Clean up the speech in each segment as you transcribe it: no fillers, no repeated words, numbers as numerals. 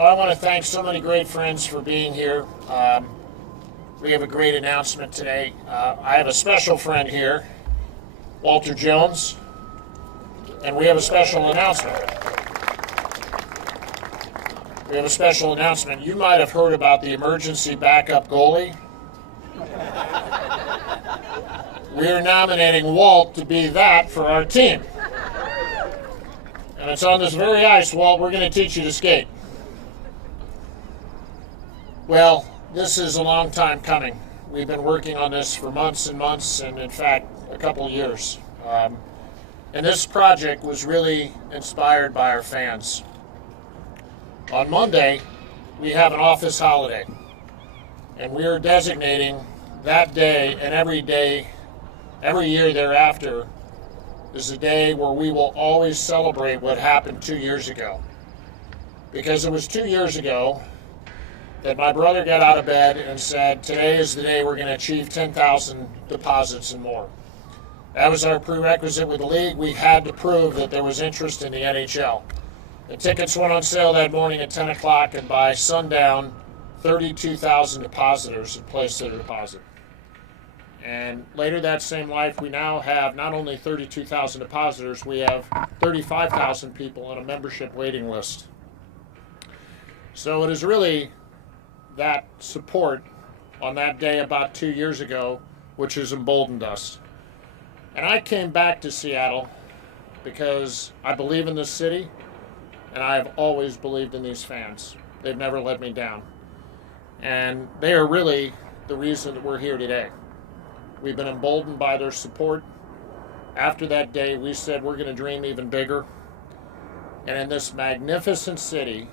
So I want to thank so many great friends for being here. We have a great announcement today. I have a special friend here, Walter Jones, and we have a special announcement. You might have heard about the emergency backup goalie. We're nominating Walt to be that for our team. And it's on this very ice, Walt, we're going to teach you to skate. Well, this is a long time coming. We've been working on this for months and months, and in fact, a couple of years. And this project was really inspired by our fans. On Monday, we have an office holiday, and we are designating that day and every year thereafter is a day where we will always celebrate what happened 2 years ago. Because it was 2 years ago that my brother got out of bed and said, today is the day we're going to achieve 10,000 deposits and more. That was our prerequisite with the league. We had to prove that there was interest in the NHL. The tickets went on sale that morning at 10 o'clock, and by sundown, 32,000 depositors had placed their deposit. And later that same life, we now have not only 32,000 depositors, we have 35,000 people on a membership waiting list. So it is really that support on that day about 2 years ago which has emboldened us. And I came back to Seattle because I believe in this city, and I have always believed in these fans. They've never let me down. And they are really the reason that we're here today. We've been emboldened by their support. After that day, we said we're going to dream even bigger. And in this magnificent city,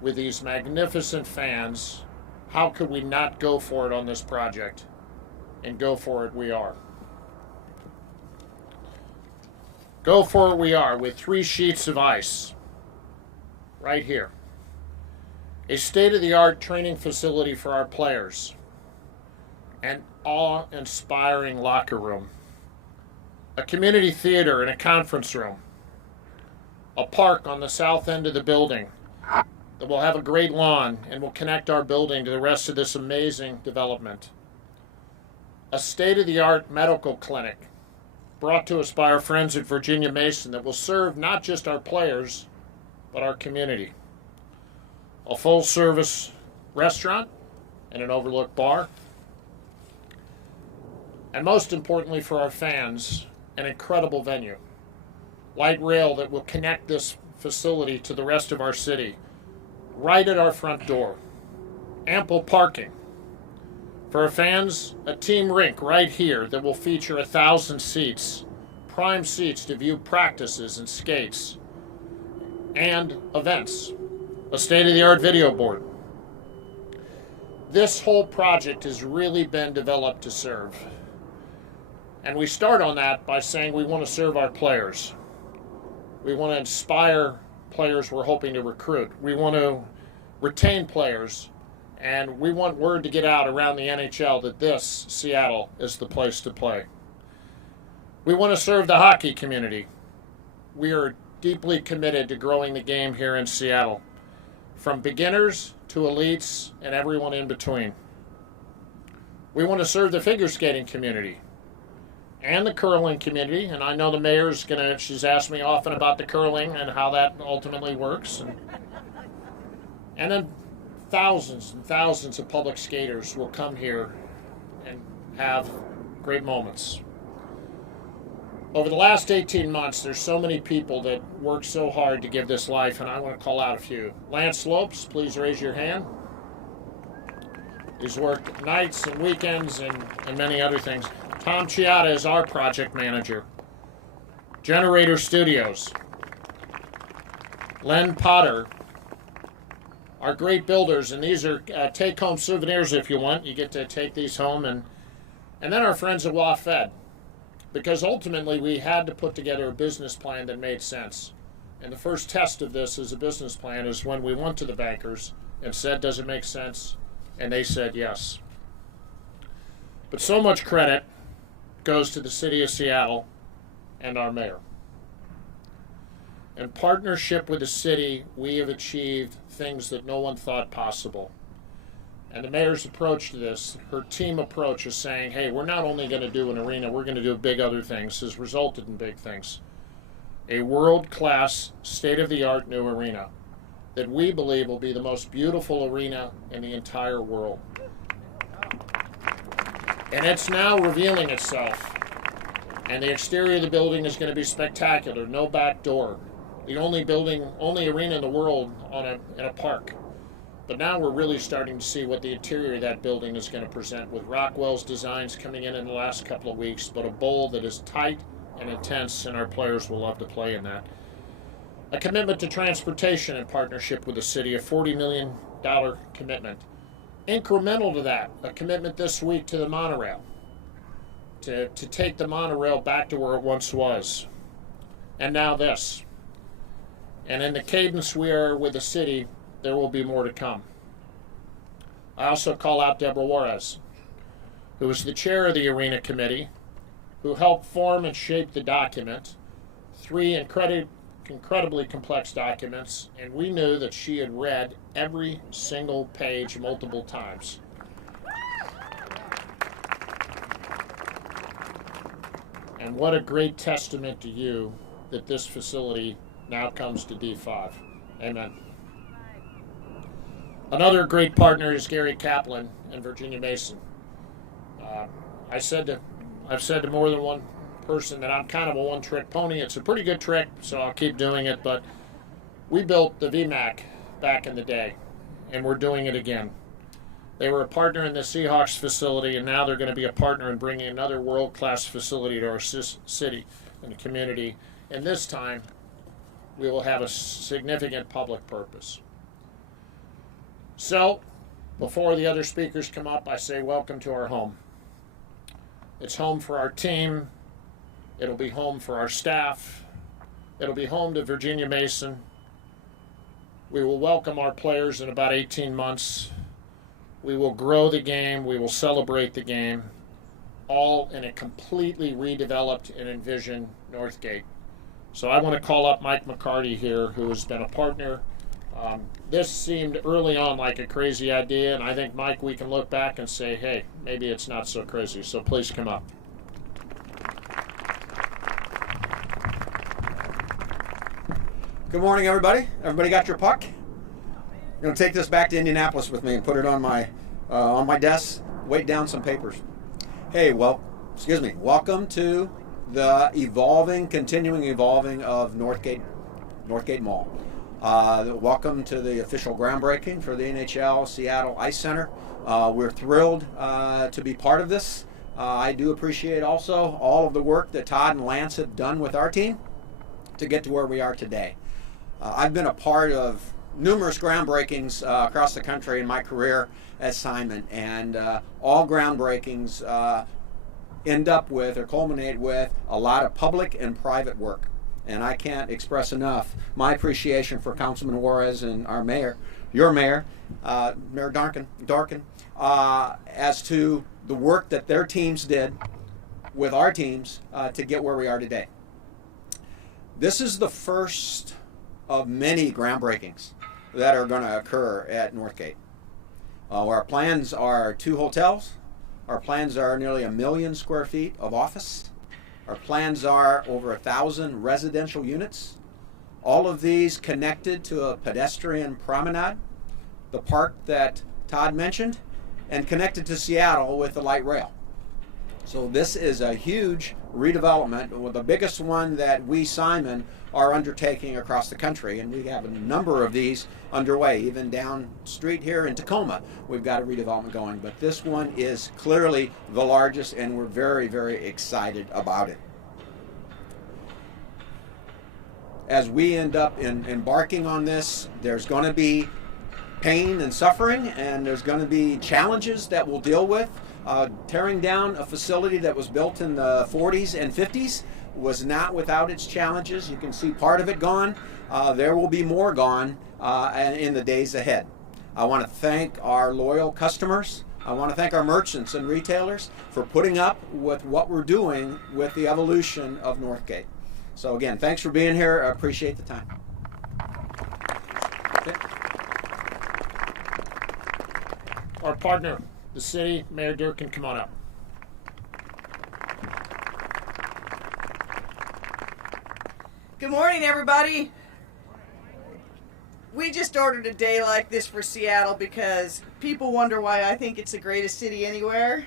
with these magnificent fans, how could we not go for it on this project? And go for it we are. Go for it we are, with 3 sheets of ice right here. A state-of-the-art training facility for our players. An awe-inspiring locker room. A community theater and a conference room. A park on the south end of the building that will have a great lawn and will connect our building to the rest of this amazing development. A state-of-the-art medical clinic brought to us by our friends at Virginia Mason that will serve not just our players, but our community. A full-service restaurant and an overlooked bar. And most importantly for our fans, an incredible venue. Light rail that will connect this facility to the rest of our city, right at our front door. Ample parking. For our fans, a team rink right here that will feature 1,000 seats, prime seats to view practices and skates, and events. A state-of-the-art video board. This whole project has really been developed to serve. And we start on that by saying we want to serve our players. We want to inspire players we're hoping to recruit. We want to retain players, and we want word to get out around the NHL that this, Seattle, is the place to play. We want to serve the hockey community. We are deeply committed to growing the game here in Seattle, from beginners to elites and everyone in between. We want to serve the figure skating community and the curling community, and I know the mayor's she's asked me often about the curling and how that ultimately works. And then thousands and thousands of public skaters will come here and have great moments. Over the last 18 months, there's so many people that work so hard to give this life, and I want to call out a few. Lance Slopes, please raise your hand. He's worked nights and weekends and many other things. Tom Chiata is our project manager. Generator Studios. Len Potter, our great builders, and these are take-home souvenirs if you want. You get to take these home. And then our friends at WaFed, because ultimately we had to put together a business plan that made sense. And the first test of this as a business plan is when we went to the bankers and said, does it make sense? And they said yes. But so much credit goes to the city of Seattle and our mayor. In partnership with the city, we have achieved things that no one thought possible. And the mayor's approach to this, her team approach, is saying, hey, we're not only going to do an arena, we're going to do big other things, has resulted in big things. A world-class, state-of-the-art new arena that we believe will be the most beautiful arena in the entire world. And it's now revealing itself. And the exterior of the building is going to be spectacular. No back door. The only arena in the world in a park. But now we're really starting to see what the interior of that building is going to present, with Rockwell's designs coming in the last couple of weeks, but a bowl that is tight and intense, and our players will love to play in that. A commitment to transportation in partnership with the city, a $40 million commitment. Incremental to that, a commitment this week to the monorail, to take the monorail back to where it once was. And now this. And in the cadence we are with the city, there will be more to come. I also call out Deborah Juarez, who is the chair of the Arena Committee, who helped form and shape the document, 3 incredibly complex documents, and we knew that she had read every single page multiple times. And what a great testament to you that this facility now comes to D5. Amen. Another great partner is Gary Kaplan and Virginia Mason. I've said to more than one person that I'm kind of a one-trick pony. It's a pretty good trick, so I'll keep doing it, but we built the VMAC back in the day, and we're doing it again. They were a partner in the Seahawks facility, and now they're going to be a partner in bringing another world-class facility to our city and the community. And this time, we will have a significant public purpose. So, before the other speakers come up, I say welcome to our home. It's home for our team. It'll be home for our staff. It'll be home to Virginia Mason. We will welcome our players in about 18 months. We will grow the game. We will celebrate the game, all in a completely redeveloped and envisioned Northgate. So I want to call up Mike McCarty here, who has been a partner. This seemed early on like a crazy idea, and I think, Mike, we can look back and say, hey, maybe it's not so crazy. So please come up. Good morning, everybody. Everybody got your puck? I'm going to take this back to Indianapolis with me and put it on my desk, weight down some papers. Hey, welcome to the continuing evolving of Northgate Mall. Welcome to the official groundbreaking for the NHL Seattle Ice Center. We're thrilled to be part of this. I do appreciate also all of the work that Todd and Lance have done with our team to get to where we are today. I've been a part of numerous groundbreakings across the country in my career as Simon, and all groundbreakings end up with or culminate with a lot of public and private work. And I can't express enough my appreciation for Councilman Juarez and our mayor, your mayor, Mayor Darkin, as to the work that their teams did with our teams to get where we are today. This is the first of many groundbreakings that are going to occur at Northgate. Our plans are 2 hotels. Our plans are nearly 1 million square feet of office. Our plans are over 1,000 residential units. All of these connected to a pedestrian promenade, the park that Todd mentioned, and connected to Seattle with the light rail. So this is a huge redevelopment, the biggest one that we, Simon, are undertaking across the country, and we have a number of these underway. Even down street here in Tacoma, we've got a redevelopment going, but this one is clearly the largest, and we're very, very excited about it. As we end up embarking on this, there's going to be pain and suffering, and there's going to be challenges that we'll deal with. Tearing down a facility that was built in the 40s and 50s was not without its challenges. You can see part of it gone. There will be more gone in the days ahead. I want to thank our loyal customers. I want to thank our merchants and retailers for putting up with what we're doing with the evolution of Northgate. So again, thanks for being here. I appreciate the time. Okay. Our partner, the city, Mayor Durkin, come on up. Good morning, everybody. We just ordered a day like this for Seattle because people wonder why I think it's the greatest city anywhere.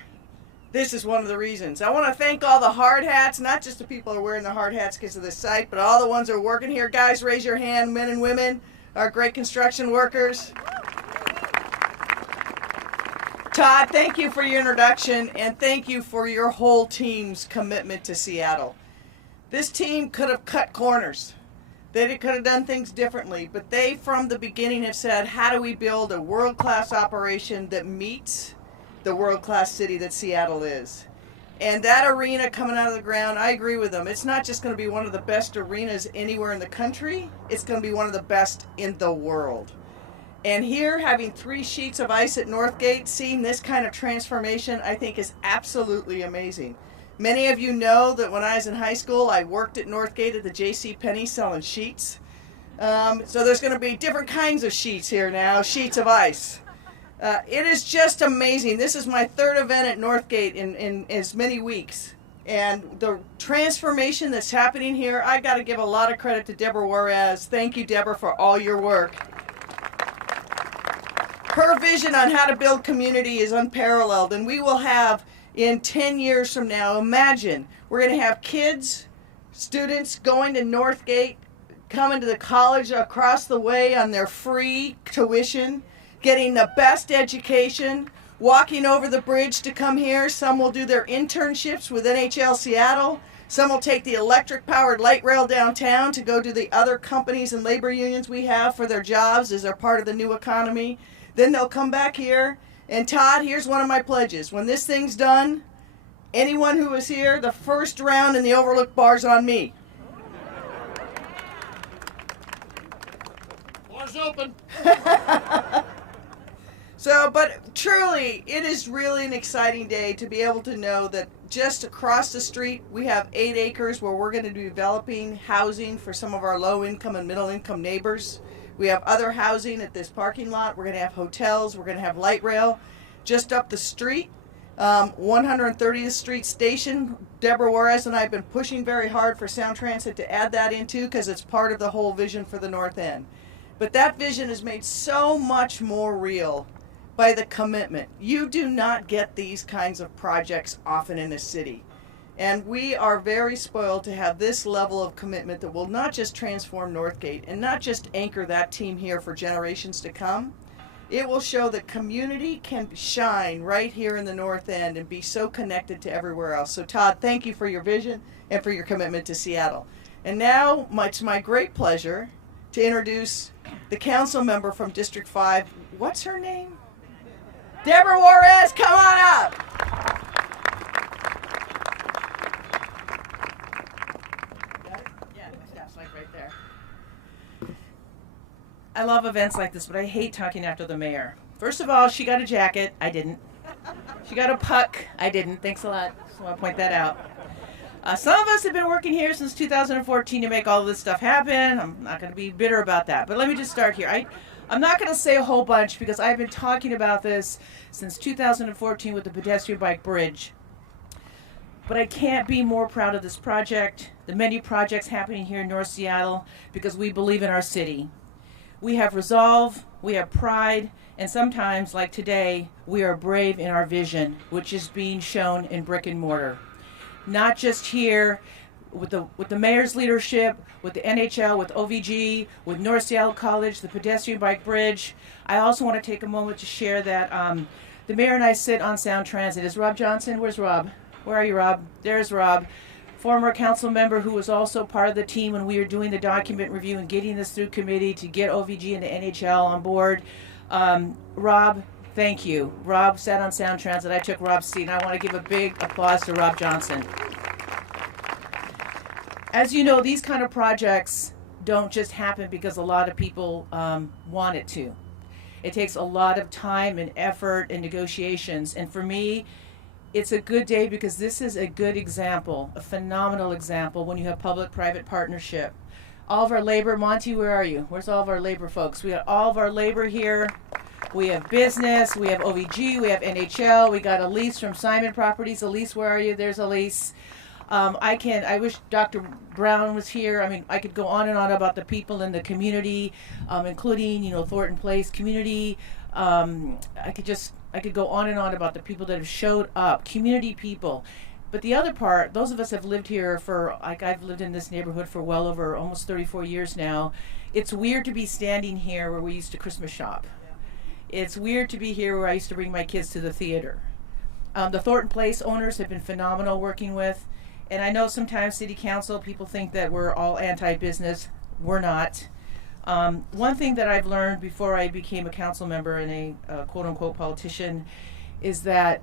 This is one of the reasons. I want to thank all the hard hats, not just the people who are wearing the hard hats because of the site, but all the ones that are working here. Guys, raise your hand, men and women, our great construction workers. Todd, thank you for your introduction, and thank you for your whole team's commitment to Seattle. This team could have cut corners. They could have done things differently, but they, from the beginning, have said, how do we build a world-class operation that meets the world-class city that Seattle is? And that arena coming out of the ground, I agree with them. It's not just going to be one of the best arenas anywhere in the country. It's going to be one of the best in the world. And here, having 3 sheets of ice at Northgate, seeing this kind of transformation, I think is absolutely amazing. Many of you know that when I was in high school, I worked at Northgate at the J.C. Penney selling sheets. So there's going to be different kinds of sheets here now, sheets of ice. It is just amazing. This is my 3rd event at Northgate in as many weeks. And the transformation that's happening here, I got to give a lot of credit to Deborah Juarez. Thank you, Deborah, for all your work. Her vision on how to build community is unparalleled, and we will have, in 10 years from now, imagine, we're going to have kids, students going to Northgate, coming to the college across the way on their free tuition, getting the best education, walking over the bridge to come here. Some will do their internships with NHL Seattle. Some will take the electric-powered light rail downtown to go to the other companies and labor unions we have for their jobs as they're part of the new economy. Then they'll come back here. And Todd, here's one of my pledges. When this thing's done, anyone who is here, the first round in the Overlook bar's on me. Bar's open. But truly, it is really an exciting day to be able to know that just across the street, we have 8 acres where we're going to be developing housing for some of our low-income and middle-income neighbors. We have other housing at this parking lot. We're going to have hotels. We're going to have light rail. Just up the street, 130th Street Station, Deborah Juarez and I have been pushing very hard for Sound Transit to add that into because it's part of the whole vision for the North End. But that vision is made so much more real by the commitment. You do not get these kinds of projects often in a city. And we are very spoiled to have this level of commitment that will not just transform Northgate and not just anchor that team here for generations to come. It will show that community can shine right here in the North End and be so connected to everywhere else. So Todd, thank you for your vision and for your commitment to Seattle. And now it's my great pleasure to introduce the council member from District 5. What's her name? Deborah Juarez, come on up. I love events like this, but I hate talking after the mayor. First of all, she got a jacket. I didn't. She got a puck. I didn't. Thanks a lot. Just want to point that out. Some of us have been working here since 2014 to make all this stuff happen. I'm not going to be bitter about that. But let me just start here. I'm not going to say a whole bunch because I've been talking about this since 2014 with the pedestrian bike bridge. But I can't be more proud of this project, the many projects happening here in North Seattle, because we believe in our city. We have resolve, we have pride, and sometimes, like today, we are brave in our vision, which is being shown in brick and mortar. Not just here, with the mayor's leadership, with the NHL, with OVG, with North Seattle College, the pedestrian bike bridge. I also want to take a moment to share that the mayor and I sit on Sound Transit. Is Rob Johnson? Where's Rob? Where are you, Rob? There's Rob. Former council member who was also part of the team when we were doing the document review and getting this through committee to get OVG and the NHL on board. Rob, thank you. Rob sat on Sound Transit. I took Rob's seat, and I want to give a big applause to Rob Johnson. As you know, these kind of projects don't just happen because a lot of people want it to. It takes a lot of time and effort and negotiations. And for me, It's a good day because this is a good example, a phenomenal example when you have public-private partnership. All of our labor, Monty, where are you? Where's all of our labor folks? We have all of our labor here. We have business, we have OVG, we have NHL, we got Elise from Simon Properties. Elise, where are you? There's Elise. I wish Dr. Brown was here. I mean, I could go on and on about the people in the community, including, Thornton Place community. I could go on and on about the people that have showed up, community people. But the other part, those of us have lived here I've lived in this neighborhood for well over almost 34 years now. It's weird to be standing here where we used to Christmas shop. It's weird to be here where I used to bring my kids to the theater. The Thornton Place owners have been phenomenal working with. And I know sometimes city council, people think that we're all anti-business. We're not. One thing that I've learned before I became a council member and a quote-unquote politician is that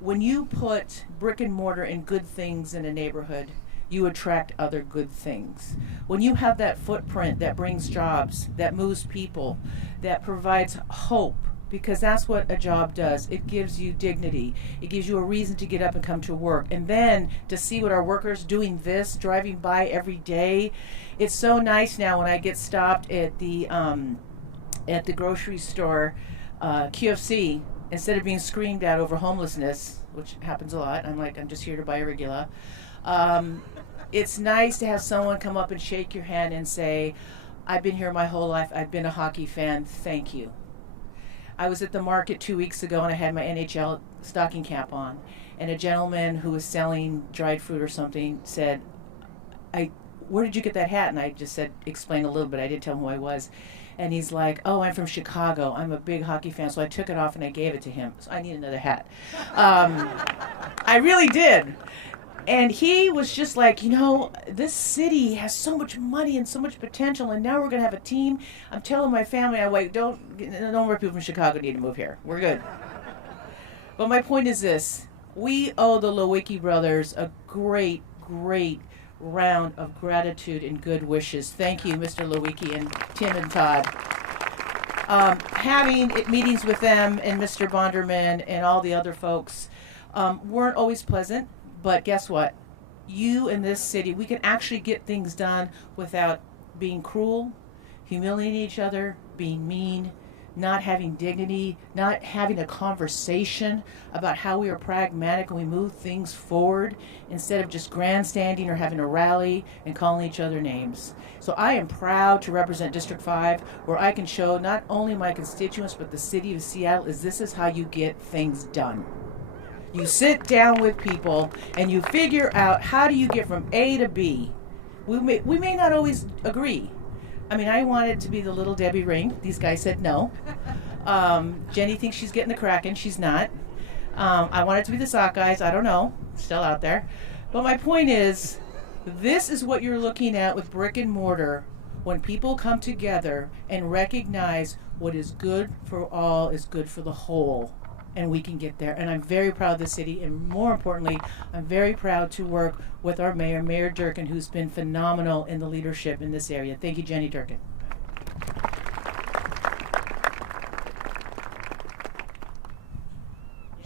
when you put brick and mortar and good things in a neighborhood, you attract other good things. When you have that footprint that brings jobs, that moves people, that provides hope, because that's what a job does. It gives you dignity. It gives you a reason to get up and come to work. And then to see what our workers doing this, driving by every day. It's so nice now when I get stopped at the grocery store, QFC, instead of being screamed at over homelessness, which happens a lot. I'm just here to buy a regular. It's nice to have someone come up and shake your hand and say, I've been here my whole life. I've been a hockey fan. Thank you. I was at the market 2 weeks ago and I had my NHL stocking cap on. And a gentleman who was selling dried fruit or something said, where did you get that hat? And I just said, explain a little bit. I didn't tell him who I was. And he's like, oh, I'm from Chicago. I'm a big hockey fan. So I took it off and I gave it to him. So I need another hat. I really did. And he was just like, this city has so much money and so much potential, and now we're going to have a team. I'm telling my family, no more people from Chicago need to move here. We're good. But my point is this. We owe the Lewicki brothers a great, great round of gratitude and good wishes. Thank you, Mr. Lewicki and Tim and Todd. Having meetings with them and Mr. Bonderman and all the other folks weren't always pleasant. But guess what? You in this city, we can actually get things done without being cruel, humiliating each other, being mean, not having dignity, not having a conversation about how we are pragmatic and we move things forward instead of just grandstanding or having a rally and calling each other names. So I am proud to represent District 5, where I can show not only my constituents but the city of Seattle this is how you get things done. You sit down with people and you figure out how do you get from A to B. We may not always agree. I mean, I wanted to be the little Debbie ring. These guys said no. Jenny thinks she's getting the Kraken. She's not. I wanted to be the Sockeyes. I don't know. Still out there. But my point is, this is what you're looking at with brick and mortar when people come together and recognize what is good for all is good for the whole. And we can get there. And I'm very proud of the city. And more importantly, I'm very proud to work with our mayor, Mayor Durkin, who's been phenomenal in the leadership in this area. Thank you, Jenny Durkin.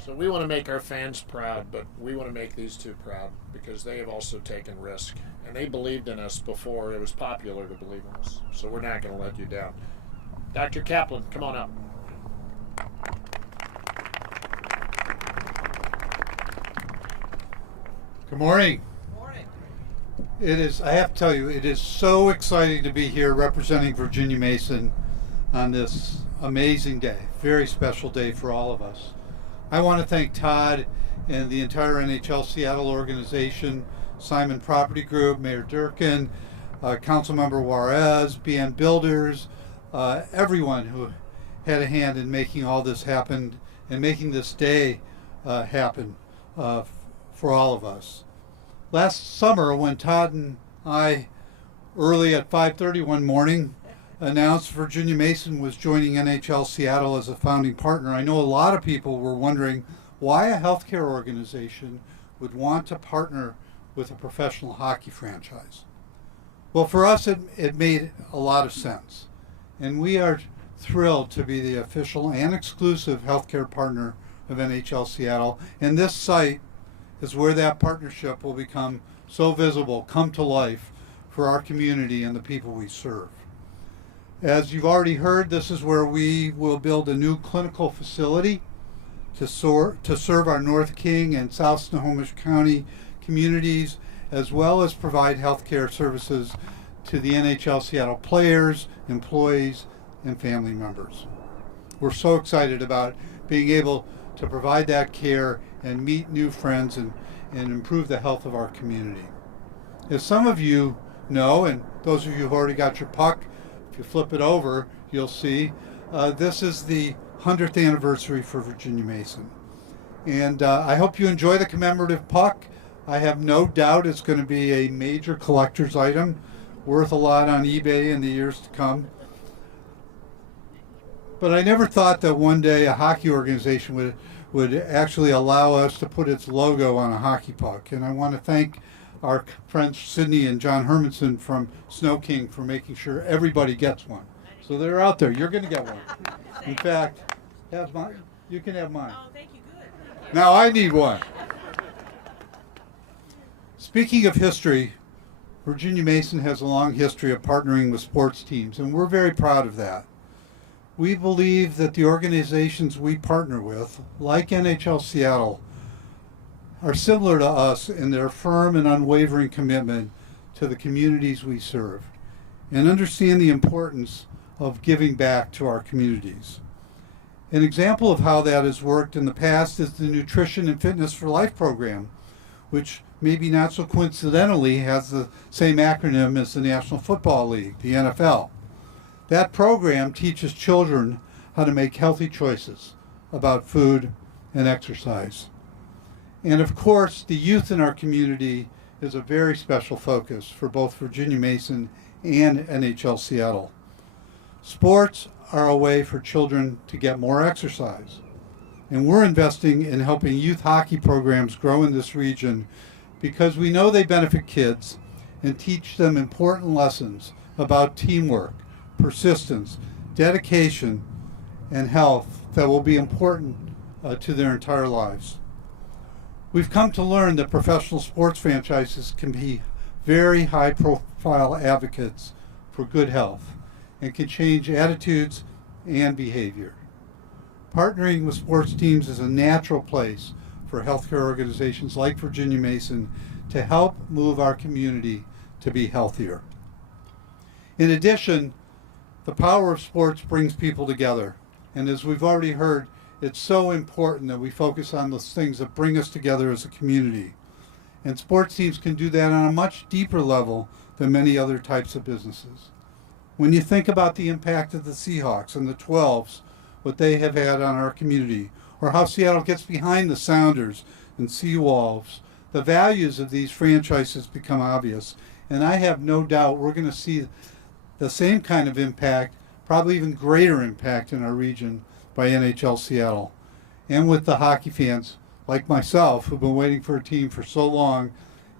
So we want to make our fans proud, but we want to make these two proud because they have also taken risk. And they believed in us before it was popular to believe in us. So we're not going to let you down. Dr. Kaplan, come on up. Good morning. I have to tell you, it is so exciting to be here representing Virginia Mason on this amazing day, very special day for all of us. I want to thank Todd and the entire NHL Seattle organization, Simon Property Group, Mayor Durkin, Councilmember Juarez, BN Builders, everyone who had a hand in making all this happen and making this day happen for all of us. Last summer, when Todd and I, early at 5:30 one morning, announced Virginia Mason was joining NHL Seattle as a founding partner, I know a lot of people were wondering why a healthcare organization would want to partner with a professional hockey franchise. Well, for us, it made a lot of sense. And we are thrilled to be the official and exclusive healthcare partner of NHL Seattle. And this site is where that partnership will become so visible, come to life for our community and the people we serve. As you've already heard, this is where we will build a new clinical facility to serve our North King and South Snohomish County communities, as well as provide healthcare services to the NHL Seattle players, employees, and family members. We're so excited about being able to provide that care and meet new friends and improve the health of our community. As some of you know, and those of you who already got your puck, if you flip it over, you'll see this is the 100th anniversary for Virginia Mason. And I hope you enjoy the commemorative puck. I have no doubt it's going to be a major collector's item, worth a lot on eBay in the years to come. But I never thought that one day a hockey organization would actually allow us to put its logo on a hockey puck. And I want to thank our friends Sydney and John Hermanson from Snow King for making sure everybody gets one. So they're out there. You're going to get one. In fact, have mine. You can have mine. Oh, thank you. Good. Now I need one. Speaking of history, Virginia Mason has a long history of partnering with sports teams, and we're very proud of that. We believe that the organizations we partner with, like NHL Seattle, are similar to us in their firm and unwavering commitment to the communities we serve, and understand the importance of giving back to our communities. An example of how that has worked in the past is the Nutrition and Fitness for Life program, which maybe not so coincidentally has the same acronym as the National Football League, the NFL. That program teaches children how to make healthy choices about food and exercise. And of course, the youth in our community is a very special focus for both Virginia Mason and NHL Seattle. Sports are a way for children to get more exercise. And we're investing in helping youth hockey programs grow in this region because we know they benefit kids and teach them important lessons about teamwork, persistence, dedication, and health that will be important to their entire lives. We've come to learn that professional sports franchises can be very high-profile advocates for good health and can change attitudes and behavior. Partnering with sports teams is a natural place for healthcare organizations like Virginia Mason to help move our community to be healthier. In addition, the power of sports brings people together. And as we've already heard, it's so important that we focus on those things that bring us together as a community. And sports teams can do that on a much deeper level than many other types of businesses. When you think about the impact of the Seahawks and the 12s, what they have had on our community, or how Seattle gets behind the Sounders and Seawolves, the values of these franchises become obvious. And I have no doubt we're going to see the same kind of impact, probably even greater impact in our region by NHL Seattle. And with the hockey fans like myself who've been waiting for a team for so long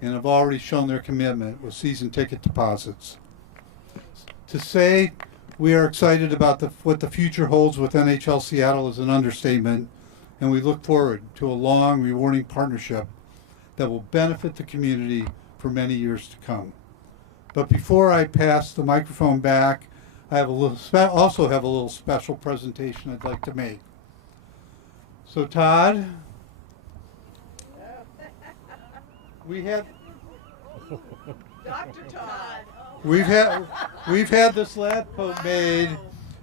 and have already shown their commitment with season ticket deposits. To say we are excited about what the future holds with NHL Seattle is an understatement, and we look forward to a long, rewarding partnership that will benefit the community for many years to come. But before I pass the microphone back, I have also have a little special presentation I'd like to make. So Todd, we have Dr. Todd. we've had this lab coat made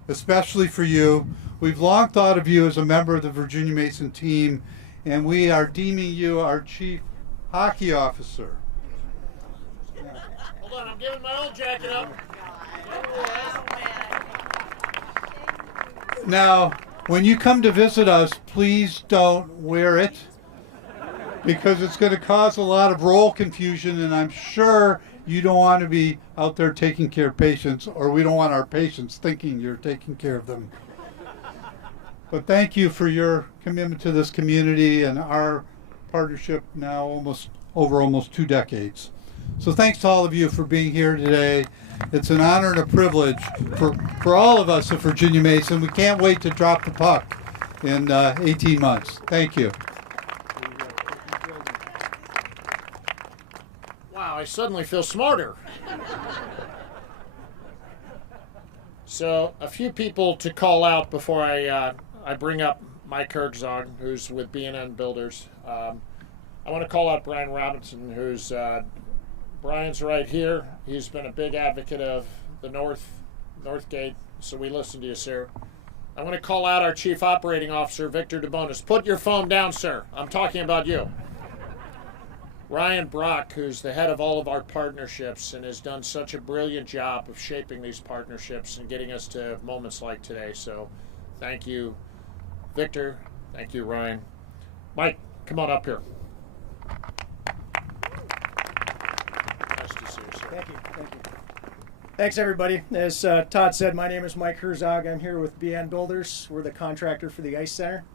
especially for you. We've long thought of you as a member of the Virginia Mason team, and we are deeming you our chief hockey officer. Hold on, I'm giving my old jacket up. Now, when you come to visit us, please don't wear it because it's going to cause a lot of role confusion, and I'm sure you don't want to be out there taking care of patients, or we don't want our patients thinking you're taking care of them. But thank you for your commitment to this community and our partnership now almost 2 decades. So thanks to all of you for being here today. It's an honor and a privilege for all of us at Virginia Mason. We can't wait to drop the puck in 18 months. Thank you. Wow, I suddenly feel smarter. So, a few people to call out before I bring up Mike Herzog, who's with B&N Builders. I want to call out Brian Robinson, who's Brian's right here. He's been a big advocate of the Northgate, so we listen to you, sir. I want to call out our Chief Operating Officer, Victor DeBonis. Put your phone down, sir. I'm talking about you. Ryan Brock, who's the head of all of our partnerships and has done such a brilliant job of shaping these partnerships and getting us to moments like today. So thank you, Victor. Thank you, Ryan. Mike, come on up here. Nice to see you, sir. Thank you. Thanks, everybody. As Todd said, my name is Mike Herzog. I'm here with B&N Builders. We're the contractor for the Ice Center.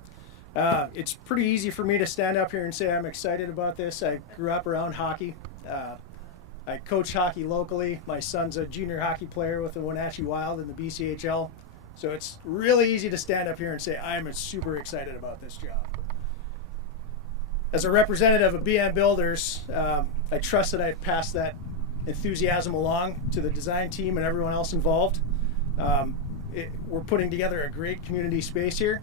It's pretty easy for me to stand up here and say I'm excited about this. I grew up around hockey. I coach hockey locally. My son's a junior hockey player with the Wenatchee Wild in the BCHL. So it's really easy to stand up here and say I'm super excited about this job. As a representative of B&N Builders, I trust that I've passed that enthusiasm along to the design team and everyone else involved. We're putting together a great community space here.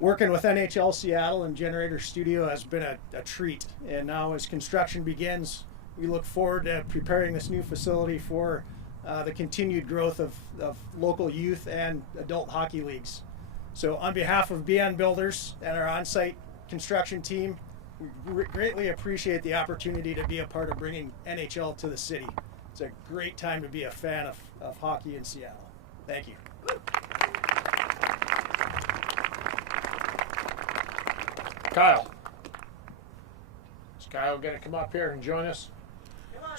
Working with NHL Seattle and Generator Studio has been a treat, and now as construction begins, we look forward to preparing this new facility for the continued growth of local youth and adult hockey leagues. So on behalf of B&N Builders and our on-site construction team, we greatly appreciate the opportunity to be a part of bringing NHL to the city. It's a great time to be a fan of hockey in Seattle. Thank you. Kyle. Is Kyle going to come up here and join us?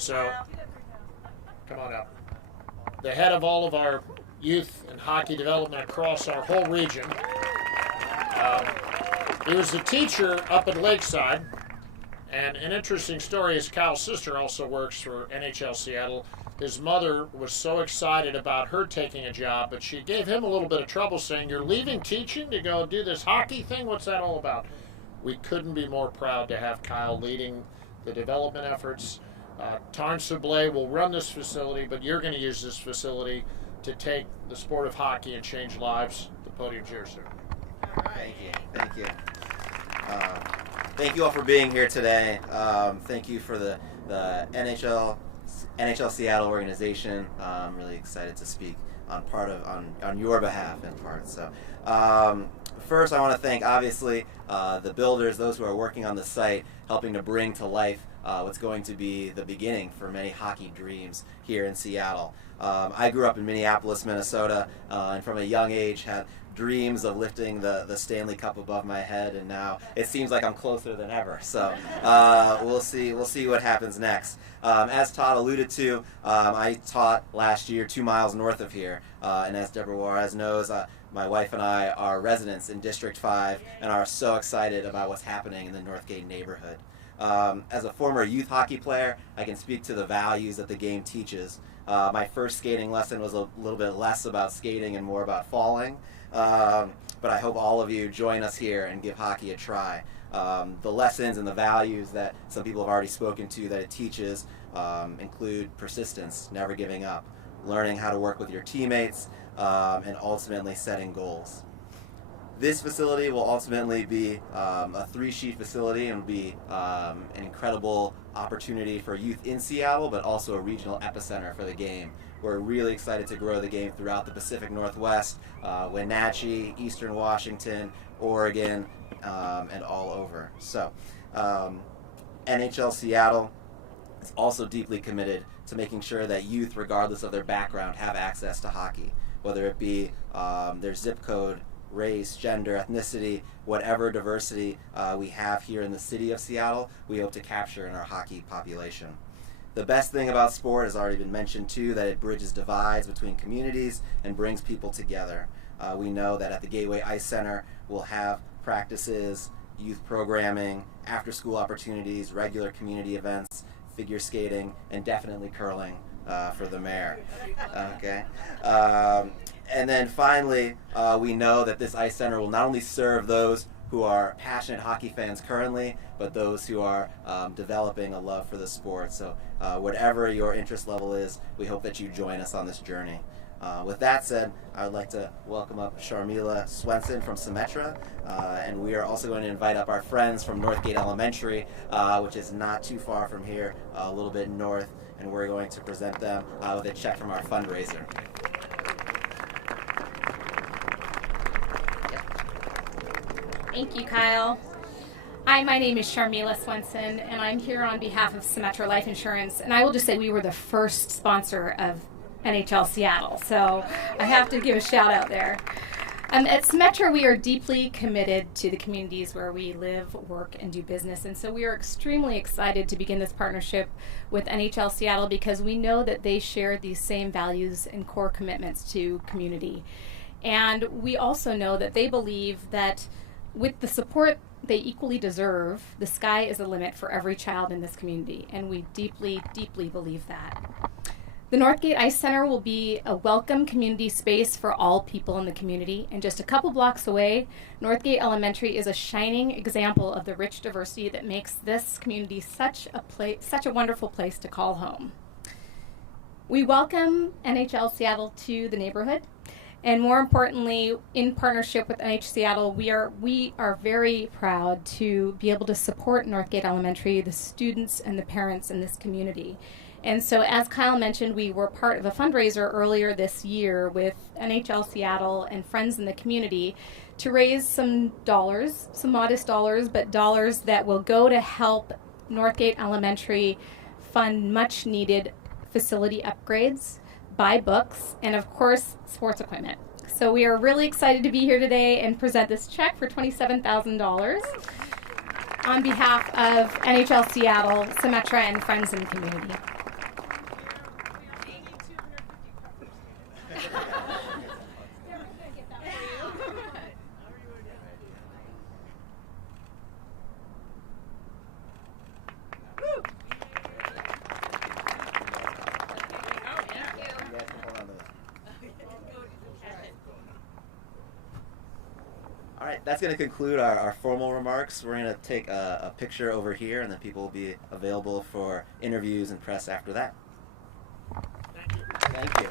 Come on up. The head of all of our youth and hockey development across our whole region. He was a teacher up at Lakeside. And an interesting story is Kyle's sister also works for NHL Seattle. His mother was so excited about her taking a job, but she gave him a little bit of trouble saying, "You're leaving teaching to go do this hockey thing? What's that all about?" We couldn't be more proud to have Kyle leading the development efforts. Tarn Sublé will run this facility, but you're going to use this facility to take the sport of hockey and change lives. The podium's yours, sir. Thank you. Thank you all for being here today. Thank you for the NHL Seattle organization. I'm really excited to speak on your behalf in part. So. First, I want to thank, obviously, the builders, those who are working on the site, helping to bring to life what's going to be the beginning for many hockey dreams here in Seattle. I grew up in Minneapolis, Minnesota, and from a young age had dreams of lifting the Stanley Cup above my head, and now it seems like I'm closer than ever. So we'll see what happens next. As Todd alluded to, I taught last year 2 miles north of here, and as Deborah Juarez knows, my wife and I are residents in District 5 and are so excited about what's happening in the Northgate neighborhood. As a former youth hockey player, I can speak to the values that the game teaches. My first skating lesson was a little bit less about skating and more about falling, but I hope all of you join us here and give hockey a try. The lessons and the values that some people have already spoken to that it teaches include persistence, never giving up, learning how to work with your teammates, and ultimately setting goals. This facility will ultimately be a 3-sheet facility and will be an incredible opportunity for youth in Seattle, but also a regional epicenter for the game. We're really excited to grow the game throughout the Pacific Northwest, Wenatchee, Eastern Washington, Oregon, and all over. So, NHL Seattle is also deeply committed to making sure that youth, regardless of their background, have access to hockey, whether it be their zip code, race, gender, ethnicity, whatever diversity we have here in the city of Seattle, we hope to capture in our hockey population. The best thing about sport has already been mentioned too, that it bridges divides between communities and brings people together. We know that at the Gateway Ice Center we'll have practices, youth programming, after-school opportunities, regular community events, figure skating, and definitely curling for the mayor. Okay. And then finally, we know that this ice center will not only serve those who are passionate hockey fans currently, but those who are developing a love for the sport. So whatever your interest level is, we hope that you join us on this journey. With that said, I would like to welcome up Sharmila Swenson from Symetra, and we are also going to invite up our friends from Northgate Elementary, which is not too far from here, a little bit north, and we're going to present them with a check from our fundraiser. Thank you, Kyle. Hi, my name is Sharmila Swenson, and I'm here on behalf of Symetra Life Insurance. And I will just say we were the first sponsor of NHL Seattle, so I have to give a shout out there. At Symetra, we are deeply committed to the communities where we live, work, and do business. And so we are extremely excited to begin this partnership with NHL Seattle because we know that they share these same values and core commitments to community. And we also know that they believe that with the support they equally deserve, the sky is the limit for every child in this community, and we deeply, deeply believe that. The Northgate Ice Center will be a welcome community space for all people in the community, and just a couple blocks away, Northgate Elementary is a shining example of the rich diversity that makes this community such a wonderful place to call home. We welcome NHL Seattle to the neighborhood. And more importantly, in partnership with NH Seattle, we are very proud to be able to support Northgate Elementary, the students and the parents in this community. And so as Kyle mentioned, we were part of a fundraiser earlier this year with NHL Seattle and friends in the community to raise some dollars, some modest dollars, but dollars that will go to help Northgate Elementary fund much needed facility upgrades, buy books, and of course, sports equipment. So we are really excited to be here today and present this check for $27,000 on behalf of NHL Seattle, Symetra, and friends in the community. All right, that's going to conclude our formal remarks. We're going to take a picture over here, and then people will be available for interviews and press after that. Thank you.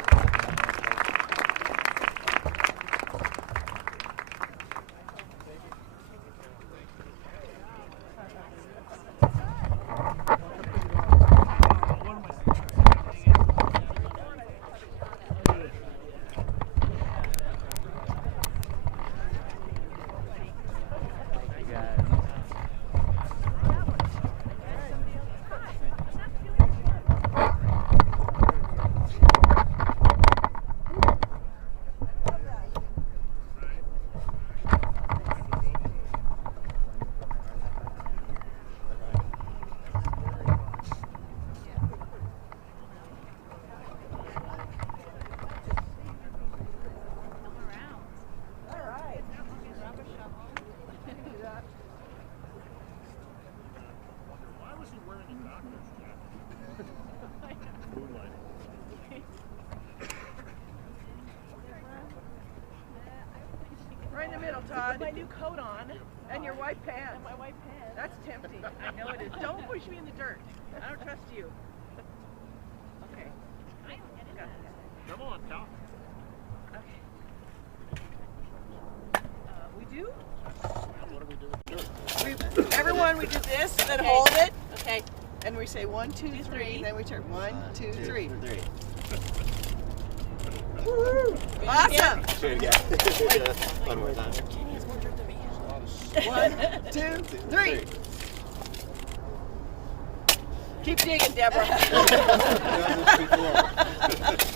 Right in the middle, Todd. My new coat on and your white pants. And my white pants. That's tempting. I know it is. Don't push me in the dirt. I don't trust you. Okay. Come on, Cal. Okay. We do? What do we do with the dirt? Everyone, we do this, and then hold it. Okay. And we say 1, 2, 3, and then we turn 1, 2, 3. Woo! Awesome! Do it again. One more time. 1, 2, 3. Keep digging, Deborah.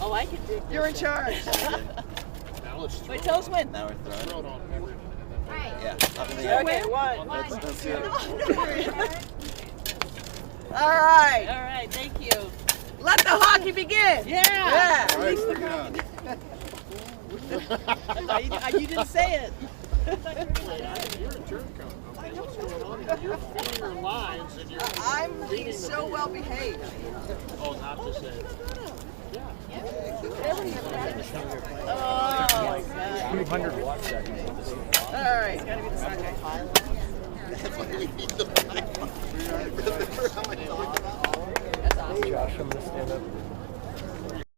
Oh, I can dig. You're in charge. Now let's throw Wait, tell us when. Now we're throwing. throw it on everything. Yeah, up in the air. Okay, 1. Let's do it. All right. All right, thank you. Let the hockey begin. Yeah. Release the Yeah. You didn't say it. Wait, you're a turncoat. Okay, what's going on here? You're feeding your lines and you're I'm feeding being the so well behaved. Oh, not to say. Yeah. Oh. 200 watt seconds. All right, gotta be the sound guy. That's awesome. Josh, I'm gonna stand up.